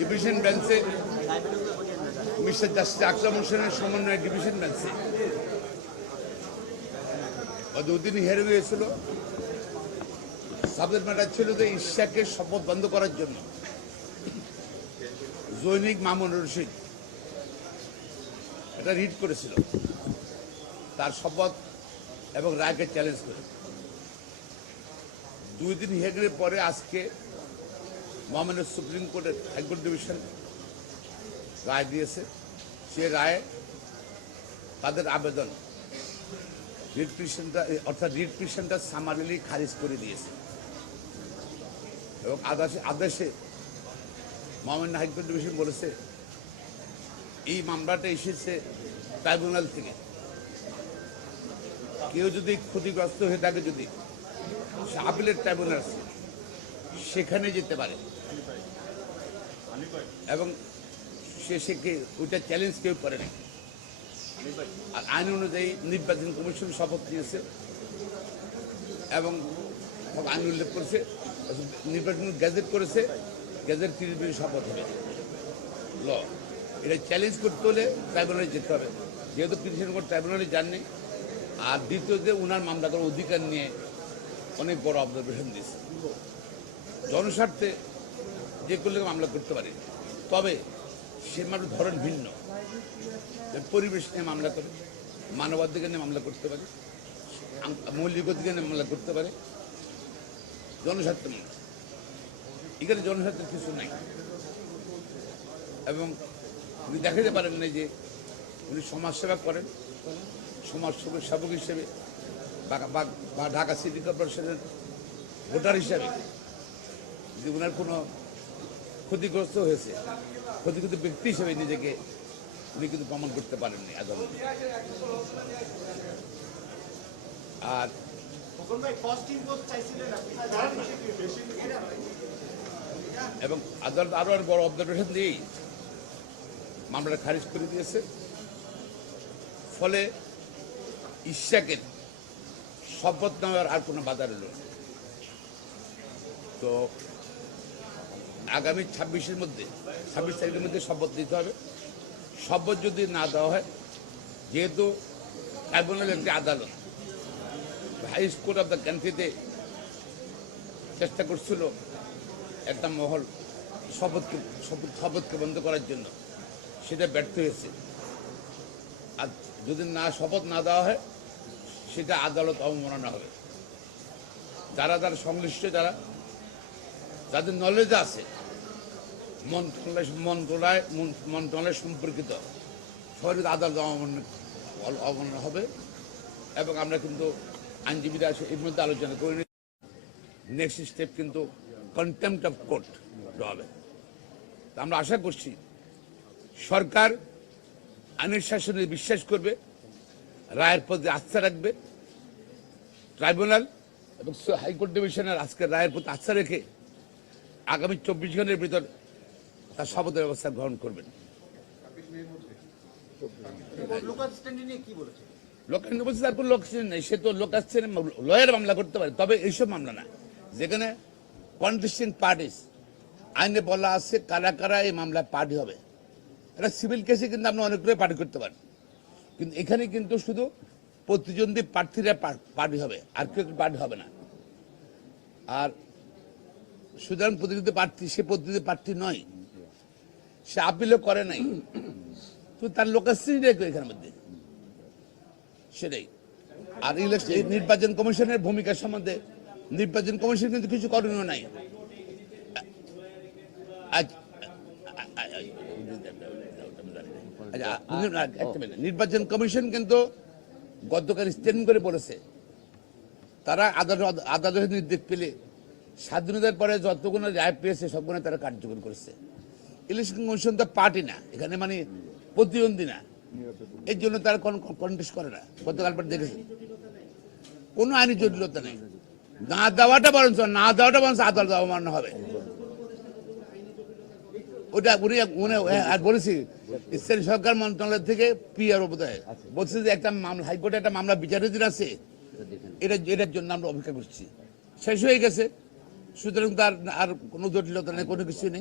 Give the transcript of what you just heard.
Division বেঞ্চে mister justice আকরাম হোসেনের সমন্বয়ে ডিভিশন বেঞ্চে দুদিন হিয়ারিং হয়েছিল। সাবজেক্ট ম্যাটার ছিল যে ইশাকের শপথ বন্ধ করার জন্য জৈনিক মামুন রশিদ এটা রিড করেছিল তার শপথ এবং রায়কে চ্যালেঞ্জ করে। 2 দিন হিয়ারিংয়ের পরে আজকে মহামান্য সুপ্রিম কোর্টের হাইকোর্ট ডিভিশন রায় দিয়েছে। সে রায়ে তাদের আবেদন রিট পিটিশনটা অর্থাৎ রিট পিটিশনটা সামারিলি খারিজ করে দিয়েছে এবং আদেশে মহামান্য হাইকোর্ট ডিভিশন বলেছে এই মামলাটা এসেছে ট্রাইব্যুনাল থেকে। কেউ যদি ক্ষতিগ্রস্ত হয়ে থাকে, যদি আপিলের ট্রাইব্যুনাল আছে সেখানে যেতে পারে এবং সে ওইটা চ্যালেঞ্জ কেউ করে না। আর আইন অনুযায়ী নির্বাচন কমিশন শপথ নিয়েছে এবং আইন উল্লেখ করেছে, নির্বাচন গ্যাজেট করেছে, গ্যাজেট 30 দিন শপথ হবে ল। এটা চ্যালেঞ্জ করতে হলে ট্রাইব্যুনালে যেতে হবে, যেহেতু পিটিশন কোর্ট ট্রাইব্যুনালে যাননি। আর দ্বিতীয় যে ওনার মামলা করার অধিকার নিয়ে অনেক বড় অবজারভেশন দিয়েছে। জনস্বার্থে যে করলে মামলা করতে পারে, তবে সে মামলার ধরন ভিন্ন। পরিবেশ নিয়ে মামলা করে, মানবাধিকার নিয়ে মামলা করতে পারে, মৌলিক অধিকার নিয়ে মামলা করতে পারে, জনস্বার্থে মামলা। এখানে জনস্বার্থের কিছু নাই এবং উনি দেখাতে পারেন না যে উনি সমাজসেবা করেন, সমাজসেবক হিসেবে বা ঢাকা সিটি কর্পোরেশনের ভোটার হিসাবে যে ওনার কোনো ক্ষতিগ্রস্ত হয়েছে, ক্ষতিগ্রস্ত ব্যক্তি হিসেবে নিজেকে উনি কিন্তু প্রমাণ করতে পারেননি আদালতে। আর এবং আদালত আরো বড় অবজারভেশন দিয়েই মামলাটা খারিজ করে দিয়েছে। ফলে ইশাকের শপথ নেওয়ার আর কোনো বাধা রইল না। তো আগামী 26 তারিখের মধ্যে শপথ দিতে হবে। শপথ যদি না দেওয়া হয়, যেহেতু ট্রাইব্যুনাল একটি আদালত, হাই কোর্ট অফ দ্য কান্ট্রিতে চেষ্টা করছিল একটা মহল শপথকে বন্ধ করার জন্য, সেটা ব্যর্থ হয়েছে। আর যদি শপথ না দেওয়া হয়, সেটা আদালত অবমাননা হবে। যারা সংশ্লিষ্ট, যাদের নলেজ আছে, মন্ত্রণালয় সম্পর্কিত সবাই আদালত অবমাননা হবে। এবং আমরা কিন্তু আইনজীবীরা এর মধ্যে আলোচনা করি, নেক্সট স্টেপ কিন্তু কন্টেম্পট অফ কোর্ট হবে। আমরা আশা করছি সরকার আইনের শাসনে বিশ্বাস করবে, রায়ের প্রতি আস্থা রাখবে। ট্রাইব্যুনাল এবং হাইকোর্ট ডিভিশনের আজকের রায়ের প্রতি আস্থা রেখে আগামী 24 ঘন্টার ভিতর তার শপথের ব্যবস্থা গ্রহণ করবেন। লোকাল বলছে তার কোনো লোকসান নেই, সে তো লয়ার মামলা করতে পারে, তবে এইসব মামলা না যেখানে কন্টেস্টিং পার্টিস আইনে বলা আছে কারা কারা এই মামলায় পার্টি হবে। এটা সিভিল কেসে কিন্তু আপনি অনেকগুলো পার্টি করতে পারেন, কিন্তু এখানে কিন্তু শুধু প্রতিদ্বন্দ্বী প্রার্থীরা পার্টি হবে, আর কেউ পার্টি হবে না। আর সুতরাং প্রতিদ্বন্দ্বী প্রার্থী, সে প্রতিদ্বন্দ্বী প্রার্থী নয়, সে আপিলও করে নাই, তো তার লোকাশ্রী রেখে এখানের মধ্যে সেটাই। আর নির্বাচন কমিশনের ভূমিকা সম্বন্ধে নির্বাচন কমিশন কিন্তু কিছু করণীয় নাই। নির্বাচন কমিশন কিন্তু গতকাল স্টেটমেন্ট করে বলেছে তারা আদালতের নির্দেশ পেলে স্বাধীনতার পরে যতগুলো রায় পেয়েছে সবগুলো তারা কার্যকর করেছে। ইলেকশন কমিশন তো পার্টি না, এখানে মানে প্রতিদ্বন্দ্বী না, এর জন্য তারা কন্টেস্ট করে না। গতকাল পর দেখেছেন কোনো আইনি জটিলতা নেই। না দেওয়াটা বরঞ্চ আদালত অবমাননা হবে। ওটা আর বলেছি স্থানীয় সরকার মন্ত্রণালয় থেকে পিআর বোধহয় বলছে যে একটা মামলা, হাইকোর্টে একটা মামলা বিচারাধীন আছে, এটার জন্য আমরা অপেক্ষা করছি। শেষ হয়ে গেছে, সুতরাং তার আর কোনো জটিলতা নেই, কোনো কিছু নেই।